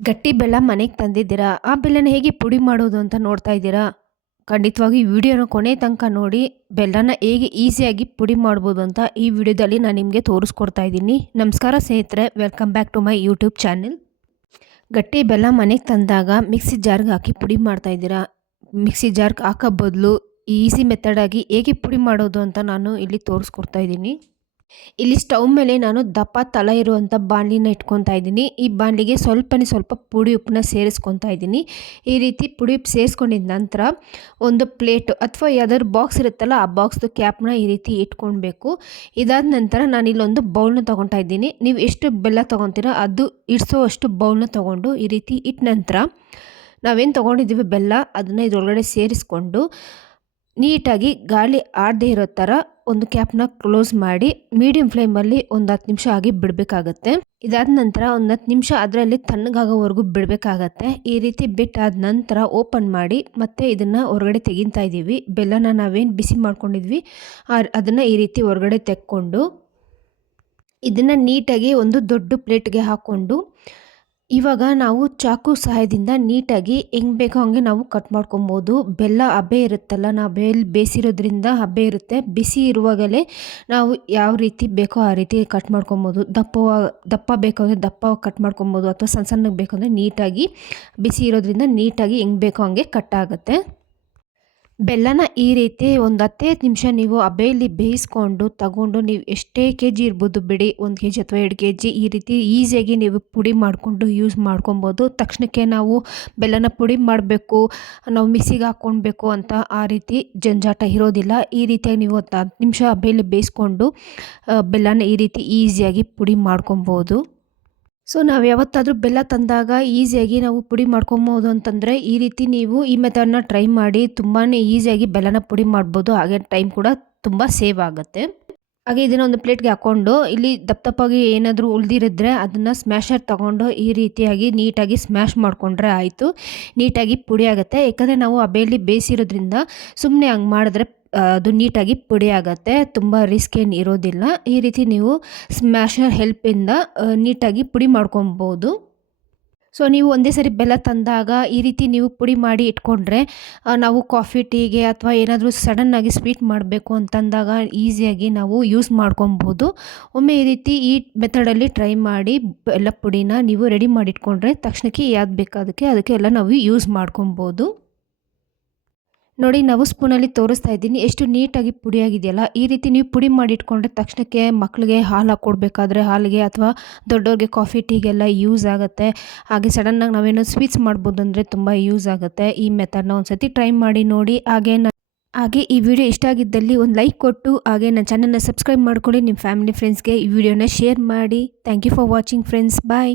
ಗಟ್ಟಿ ಬೆಲ್ಲ ಮನೆಗೆ ತಂದಿದ್ದೀರಾ? ಆ ಬೆಲ್ಲನ ಹೇಗೆ ಪುಡಿ ಮಾಡೋದು ಅಂತ ನೋಡ್ತಾ ಇದ್ದೀರಾ? ಖಂಡಿತವಾಗಿ ಈ ವಿಡಿಯೋನ ಕೊನೆ ತನಕ ನೋಡಿ ಬೆಲ್ಲನ ಹೇಗೆ ಈಸಿಯಾಗಿ ಪುಡಿ ಮಾಡ್ಬೋದು ಅಂತ ಈ ವಿಡಿಯೋದಲ್ಲಿ ನಾನು ನಿಮಗೆ ತೋರಿಸ್ಕೊಡ್ತಾ ಇದ್ದೀನಿ. ನಮಸ್ಕಾರ ಸ್ನೇಹಿತರೆ, welcome back to my YouTube channel. ಗಟ್ಟಿ ಬೆಲ್ಲ ಮನೆಗೆ ತಂದಾಗ ಮಿಕ್ಸಿ ಜಾರ್ಗೆ ಹಾಕಿ ಪುಡಿ ಮಾಡ್ತಾ ಇದ್ದೀರಾ? ಮಿಕ್ಸಿ ಜಾರ್ಗೆ ಹಾಕೋ ಬದಲು ಈಸಿ ಮೆಥಡಾಗಿ ಹೇಗೆ ಪುಡಿ ಮಾಡೋದು ಅಂತ ನಾನು ಇಲ್ಲಿ ತೋರಿಸ್ಕೊಡ್ತಾ ಇದ್ದೀನಿ. ಇಲ್ಲಿ ಸ್ಟವ್ ಮೇಲೆ ನಾನು ದಪ್ಪ ತಳ ಇರುವಂಥ ಬಾಣಲಿನ ಇಟ್ಕೊತಾ ಇದ್ದೀನಿ. ಈ ಬಾಣಲಿಗೆ ಸ್ವಲ್ಪ ಪುಡಿ ಉಪ್ಪನ್ನ ಸೇರಿಸ್ಕೊತಾ ಇದ್ದೀನಿ. ಈ ರೀತಿ ಪುಡಿ ಉಪ್ಪು ಸೇರಿಸ್ಕೊಂಡಿದ ನಂತರ ಒಂದು ಪ್ಲೇಟ್ ಅಥವಾ ಯಾವ್ದಾದ್ರು ಬಾಕ್ಸ್ ಇರುತ್ತಲ್ಲ, ಆ ಬಾಕ್ಸ್ದು ಕ್ಯಾಪ್ನ ಈ ರೀತಿ ಇಟ್ಕೊಳ್ಬೇಕು. ಇದಾದ ನಂತರ ನಾನು ಇಲ್ಲೊಂದು ಬೌಲ್ನ ತೊಗೊತಾ ಇದ್ದೀನಿ. ನೀವು ಎಷ್ಟು ಬೆಲ್ಲ ತೊಗೊತೀರೋ ಅದು ಇಡಿಸೋ ಅಷ್ಟು ಬೌಲ್ನ ತೊಗೊಂಡು ಈ ರೀತಿ ಇಟ್ಟ ನಂತರ ನಾವೇನು ತೊಗೊಂಡಿದ್ದೀವಿ ಬೆಲ್ಲ ಅದನ್ನು ಇದರೊಳಗಡೆ ಸೇರಿಸ್ಕೊಂಡು ನೀಟಾಗಿ ಗಾಳಿ ಆಡದೇ ಇರೋ ಥರ ಒಂದು ಕ್ಯಾಪ್ನ ಕ್ಲೋಸ್ ಮಾಡಿ ಮೀಡಿಯಂ ಫ್ಲೇಮಲ್ಲಿ ಒಂದು 10 ನಿಮಿಷ ಆಗಿ ಬಿಡಬೇಕಾಗತ್ತೆ. ಇದಾದ ನಂತರ ಒಂದು 10 ನಿಮಿಷ ಅದರಲ್ಲಿ ತಣ್ಣಗಾಗೋವರೆಗೂ ಬಿಡಬೇಕಾಗತ್ತೆ. ಈ ರೀತಿ ಬಿಟ್ಟಾದ ನಂತರ ಓಪನ್ ಮಾಡಿ ಮತ್ತೆ ಇದನ್ನು ಹೊರಗಡೆ ತೆಗಿತಾ ಇದ್ದೀವಿ. ಬೆಲ್ಲನ ನಾವೇನು ಬಿಸಿ ಮಾಡ್ಕೊಂಡಿದ್ವಿ ಅದನ್ನು ಈ ರೀತಿ ಹೊರಗಡೆ ತೆಕ್ಕೊಂಡು ಇದನ್ನು ನೀಟಾಗಿ ಒಂದು ದೊಡ್ಡ ಪ್ಲೇಟ್ಗೆ ಹಾಕ್ಕೊಂಡು ಇವಾಗ ನಾವು ಚಾಕು ಸಹಾಯದಿಂದ ನೀಟಾಗಿ ಹೆಂಗೆ ಬೇಕೋ ಹಂಗೆ ನಾವು ಕಟ್ ಮಾಡ್ಕೊಬೋದು. ಬೆಲ್ಲ ಹಬೆ ಇರುತ್ತಲ್ಲ, ನಾವು ಬೇಯಿಸಿರೋದ್ರಿಂದ ಹಬೆ ಇರುತ್ತೆ. ಬಿಸಿ ಇರುವಾಗಲೇ ನಾವು ಯಾವ ರೀತಿ ಬೇಕೋ ಆ ರೀತಿ ಕಟ್ ಮಾಡ್ಕೊಬೋದು. ದಪ್ಪ ಬೇಕು ಅಂದರೆ ದಪ್ಪ ಕಟ್ ಮಾಡ್ಕೊಬೋದು, ಅಥವಾ ಸಣ್ಣಗೆ ಬೇಕು ಅಂದರೆ ನೀಟಾಗಿ ಬಿಸಿ ಇರೋದ್ರಿಂದ ನೀಟಾಗಿ ಹೆಂಗೆ ಬೇಕೋ ಹಂಗೆ ಕಟ್ ಆಗುತ್ತೆ. ಬೆಲ್ಲನ ಈ ರೀತಿ ಒಂದು 15 ನಿಮಿಷ ನೀವು ಹಬೆಯಲ್ಲಿ ಬೇಯಿಸ್ಕೊಂಡು ತಗೊಂಡು ನೀವು ಎಷ್ಟೇ ಕೆಜಿ ಇರ್ಬೋದು ಬಿಡಿ, 1 ಕೆಜಿ ಅಥವಾ 2 ಕೆಜಿ ಈ ರೀತಿ ಈಸಿಯಾಗಿ ನೀವು ಪುಡಿ ಮಾಡಿಕೊಂಡು ಯೂಸ್ ಮಾಡ್ಕೊಬೋದು. ತಕ್ಷಣಕ್ಕೆ ನಾವು ಬೆಲ್ಲನ ಪುಡಿ ಮಾಡಬೇಕು, ನಾವು ಮಿಕ್ಸಿಗೆ ಹಾಕ್ಕೊಳ್ಬೇಕು ಅಂತ ಆ ರೀತಿ ಜಂಜಾಟ ಇರೋದಿಲ್ಲ. ಈ ರೀತಿಯಾಗಿ ನೀವು 10 ನಿಮಿಷ ಹಬೆಯಲ್ಲಿ ಬೇಯಿಸ್ಕೊಂಡು ಬೆಲ್ಲನ ಈ ರೀತಿ ಈಸಿಯಾಗಿ ಪುಡಿ ಮಾಡ್ಕೊಬೋದು. ಸೊ ನಾವು ಯಾವತ್ತಾದರೂ ಬೆಲ್ಲ ತಂದಾಗ ಈಸಿಯಾಗಿ ನಾವು ಪುಡಿ ಮಾಡ್ಕೊಬೋದು ಅಂತಂದರೆ ಈ ರೀತಿ ನೀವು ಈ ಮೆಥಡ್ನ ಟ್ರೈ ಮಾಡಿ. ತುಂಬಾ ಈಸಿಯಾಗಿ ಬೆಲ್ಲನ ಪುಡಿ ಮಾಡ್ಬೋದು, ಹಾಗೆ ಟೈಮ್ ಕೂಡ ತುಂಬ ಸೇವ್ ಆಗುತ್ತೆ. ಹಾಗೆ ಇದನ್ನು ಒಂದು ಪ್ಲೇಟ್ಗೆ ಹಾಕ್ಕೊಂಡು ಇಲ್ಲಿ ದಪ್ಪಗೆ ಏನಾದರೂ ಉಳಿದಿರಿದ್ರೆ ಅದನ್ನು ಸ್ಮ್ಯಾಶರ್ ತೊಗೊಂಡು ಈ ರೀತಿಯಾಗಿ ನೀಟಾಗಿ ಸ್ಮ್ಯಾಶ್ ಮಾಡಿಕೊಂಡ್ರೆ ಆಯಿತು. ನೀಟಾಗಿ ಪುಡಿ ಆಗುತ್ತೆ. ಯಾಕಂದರೆ ನಾವು ಹಬೆಯಲ್ಲಿ ಬೇಯಿಸಿರೋದ್ರಿಂದ ಸುಮ್ಮನೆ ಹಂಗೆ ಮಾಡಿದ್ರೆ ಅದು ನೀಟಾಗಿ ಪುಡಿ ಆಗುತ್ತೆ, ತುಂಬ ರಿಸ್ಕ್ ಏನು ಇರೋದಿಲ್ಲ. ಈ ರೀತಿ ನೀವು ಸ್ಮ್ಯಾಶರ್ ಹೆಲ್ಪಿಂದ ನೀಟಾಗಿ ಪುಡಿ ಮಾಡ್ಕೊಬೋದು. ಸೊ ನೀವು ಒಂದೇ ಸರಿ ಬೆಲ್ಲ ತಂದಾಗ ಈ ರೀತಿ ನೀವು ಪುಡಿ ಮಾಡಿ ಇಟ್ಕೊಂಡ್ರೆ ನಾವು ಕಾಫಿ ಟೀಗೆ ಅಥವಾ ಏನಾದರೂ ಸಡನ್ನಾಗಿ ಸ್ವೀಟ್ ಮಾಡಬೇಕು ಅಂತಂದಾಗ ಈಸಿಯಾಗಿ ನಾವು ಯೂಸ್ ಮಾಡ್ಕೊಬೋದು. ಒಮ್ಮೆ ಈ ರೀತಿ ಈ ಮೆಥಡಲ್ಲಿ ಟ್ರೈ ಮಾಡಿ ಬೆಲ್ಲ ಪುಡಿನ ನೀವು ರೆಡಿ ಮಾಡಿ ಇಟ್ಕೊಂಡ್ರೆ ತಕ್ಷಣಕ್ಕೆ ಯಾವ್ದು ಬೇಕು ಅದಕ್ಕೆ ಎಲ್ಲ ನಾವು ಯೂಸ್ ಮಾಡ್ಕೊಬೋದು. ನೋಡಿ, ನಾವು ಸ್ಪೂನಲ್ಲಿ ತೋರಿಸ್ತಾ ಇದ್ದೀನಿ ಎಷ್ಟು ನೀಟಾಗಿ ಪುಡಿಯಾಗಿದೆಯಲ್ಲ. ಈ ರೀತಿ ನೀವು ಪುಡಿ ಮಾಡಿ ಇಟ್ಕೊಂಡ್ರೆ ತಕ್ಷಣಕ್ಕೆ ಮಕ್ಕಳಿಗೆ ಹಾಲು ಹಾಕ್ಕೊಡ್ಬೇಕಾದ್ರೆ ಹಾಲಿಗೆ ಅಥವಾ ದೊಡ್ಡವ್ರಿಗೆ ಕಾಫಿ ಟೀಗೆಲ್ಲ ಯೂಸ್ ಆಗುತ್ತೆ. ಹಾಗೆ ಸಡನ್ನಾಗಿ ನಾವೇನೋ ಸ್ವೀಟ್ಸ್ ಮಾಡ್ಬೋದು ಅಂದರೆ ತುಂಬ ಯೂಸ್ ಆಗುತ್ತೆ. ಈ ಮೆಥಡ್ನ ಒಂದು ಸತಿ ಟ್ರೈ ಮಾಡಿ ನೋಡಿ. ಹಾಗೆ ಈ ವಿಡಿಯೋ ಇಷ್ಟ ಆಗಿದ್ದಲ್ಲಿ ಒಂದು ಲೈಕ್ ಕೊಟ್ಟು ಹಾಗೆ ನನ್ನ ಚಾನಲ್ನ ಸಬ್ಸ್ಕ್ರೈಬ್ ಮಾಡ್ಕೊಳ್ಳಿ. ನಿಮ್ಮ ಫ್ಯಾಮಿಲಿ ಫ್ರೆಂಡ್ಸ್ಗೆ ಈ ವಿಡಿಯೋನ ಶೇರ್ ಮಾಡಿ. Thank you for watching friends. Bye.